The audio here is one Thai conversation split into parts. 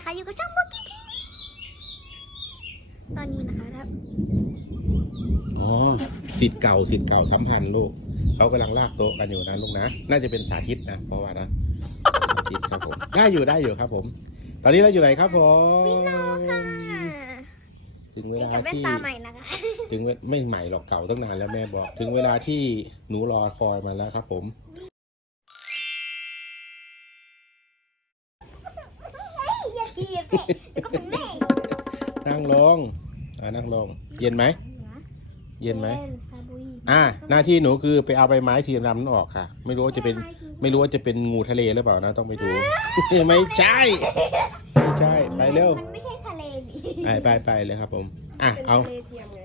นะคะอยู่กับช่องบุกกี้ทีวีตอนนี้นะคะครับอ๋อสิทธิ์เก่าสิทธิ์เก่าสัมพันธ์ลูกเขากำลังลากโต๊ะกันอยู่นะลูกนะ น่าจะเป็นสาธิตนะ เพราะว่านะสาธิตครับผมได้อยู่ได้อยู่ครับผม ตอนนี้เราอยู่ไหนครับผมค่ะถึงเวนี่ลากับแว่นที่ตาใหม่นะคะถึงเวไม่ใหม่หรอกเก่าตั้งนานแล้วแม่บอก ถึงเวลาที่หนูรอคอยมาแล้วครับผม นแม่นั่งลงอ่านั่งลง เย็นไหม เย็นไหมซาบุยอ่า หน้าที่หนูคือไปเอาใบไม้สีดำนั้นออกค่ะ ไม่รู้ว่าจะเป็น ไม่รู้ว่าจะเป็นงูทะเลหรือเปล่านะ ต้องไปดู ไม่ใช่ ไม่ใช่ ไปเร็วมันไม่ใช่ทะเลดิไปไปไปเลยครับผม อะ เอา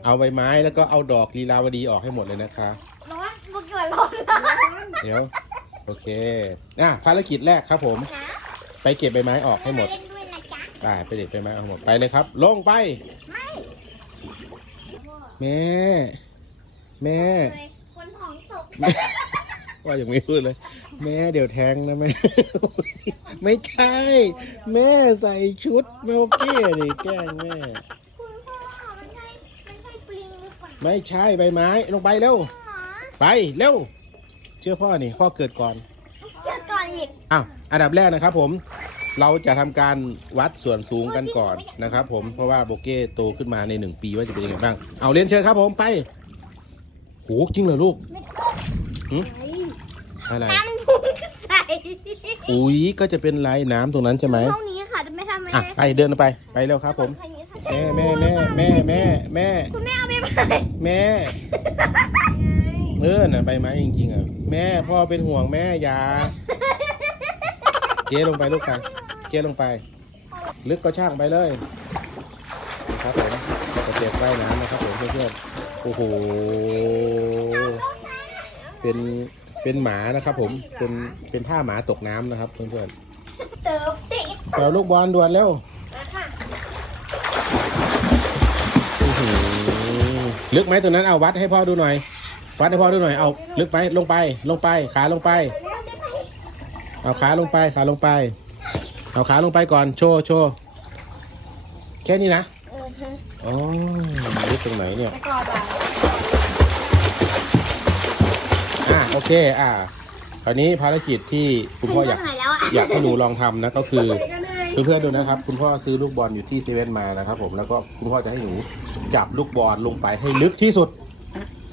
เอาใบไม้แล้วก็เอาดอกลีลาวดีออกให้หมดเลยนะคะร้อนบุกกี้ร้อนนะเดี๋ยว โอเค อะ ภารกิจแรกครับผม ไปเก็บใบไม้ออกให้หมด ไปไปเด็ดใบไม้ออกให้หมดไปเลยครับ ลงไป แม่ แม่เลยคนท้องตกว่ายังไม่พูดเลย แม่เดี๋ยวแทงนะแม่ ไม่ใช่ แม่ใส่ชุดไม่โอเคดิแกล้งแม่ คุณพ่อมันใช่มันใช่ปลิงหรือเปล่าไม่ใช่ใบไม้ลงไปเร็ว หรอไปเร็ว เชื่อพ่อนี่พ่อเกิดก่อนเดี๋ยวก่อนอีก อ้าวอันดับแรกนะครับผม เราจะทำการวัดส่วนสูงกันก่อนนะครับ ผมเพราะว่าโบเก้โตขึ้นมาในหนึ่งปีว่าจะเป็นยังไงบ้าง เอาเรียนเชิญครับผมไปโหจริงเหรอลูกหึอะไรน้ำพุงใส่อุ้ยก็จะเป็นลายน้ำตรงนั้นใช่ไหมห้องนี้ค่ะไม่ทำไม่อะได้ไปเดินไปไปเร็วครับ ผมแม่แม่แม่แม่แม่แม่คุณแม่เอาไปไหมแม่เออน่ะใบไม้จริงๆอะแม่พ่อเป็นห่วงแม่อยา เจ๊ลงไปลูกไป เจ๊ลงไป ลึกก็ช่างไปเลยนะครับผมจะเก็บไว้น้ำนะครับผมเพื่อนๆโอ้โหเป็นเป็นหมานะครับผมเป็นเป็นผ้าหมาตกน้ำนะครับเพื่อนเติบติดๆเอาลูกบอลด่วนเร็วลึกไหมตัวนั้นเอาวัดให้พ่อดูหน่อย วัดให้พ่อดูหน่อยเอาลึกไปลงไปลงไปขาลงไป เอาขาลงไปขาลงไป เอาขาลงไปก่อนโชว์โชว์แค่นี้นะเออฮะอ๋อลึกตรงไหนเนี่ยแล้วก็แบบอะโอเคอะคราวนี้ภารกิจที่คุณพ่ออยากเหนื่อยแล้วอะอยากให้หนูลองทำนะก็คือเพื่อนๆดูนะครับ คุณพ่อซื้อลูกบอลอยู่ที่เซเว่นมานะครับ ผมแล้วก็คุณพ่อจะให้หนูจับลูกบอลลงไปให้ลึกที่สุด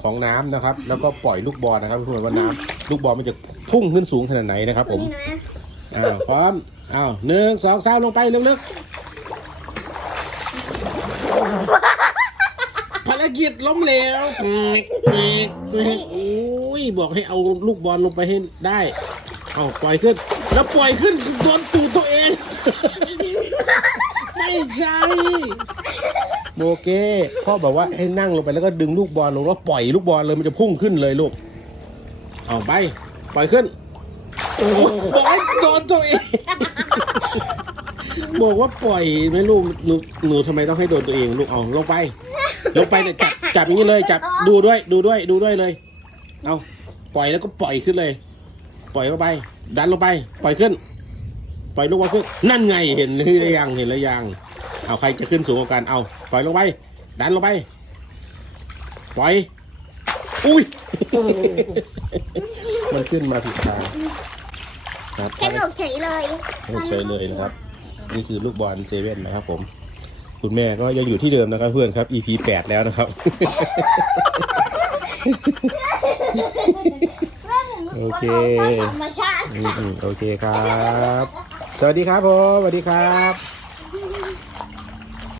ของน้ำนะครับ แล้วก็ปล่อยลูกบอลนะครับเพื่อนๆว่าน้ำลูกบอลมันจะ พุ่งขึ้นสูงขนาดไหนนะครับ ผมนี่นะอ้าวพร้อมอ้าวหนึ่งสองสามลงไปลึกๆภารกิจล้มเหลวแปลกแปลกแปลกโอ้ยบอกให้เอาลูกบอลลงไปให้ได้เอาปล่อยขึ้น แล้วปล่อยขึ้นโดนตูดตัวเอง ไม่ใช่โบเก้พ่อบอกว่าให้นั่งลงไปแล้วก็ดึงลูกบอลลงแล้วปล่อยลูกบอลเลยมันจะพุ่งขึ้นเลยลูก เอาไป ปล่อยขึ้น โอ้โหบอกให้โดนตัวเอง บอกว่าปล่อยไหมลูกหนูหนูทำไมต้องให้โดนตัวเองลูกเอาลงไป ลงไปเนี่ยจับจับอย่างนี้เลย จับดูด้วย ดูด้วย ดูด้วยเลย เอาปล่อยแล้วก็ปล่อยขึ้นเลย ปล่อยลงไป ดันลงไป ปล่อยขึ้น ปล่อยลูกบอลขึ้น นั่นไงเห็นหรือยังเห็นหรือยัง เอาใครจะขึ้นสูงกว่ากันเอาปล่อยลงไป ดันลงไป ปล่อย อุ้ย มันขึ้นมาผิดทางครับสนุกเฉยเลยไม่ใช่เลยนะครับ นี่คือลูกบอลเซเว่นนะครับ ผม คุณแม่ก็ยังอยู่ที่เดิมนะครับเพื่อนครับ EP แปดแล้วนะครับ โอเคธรรมชาติ อืมอืมโอเคครับ สวัสดีครับผมสวัสดีครับ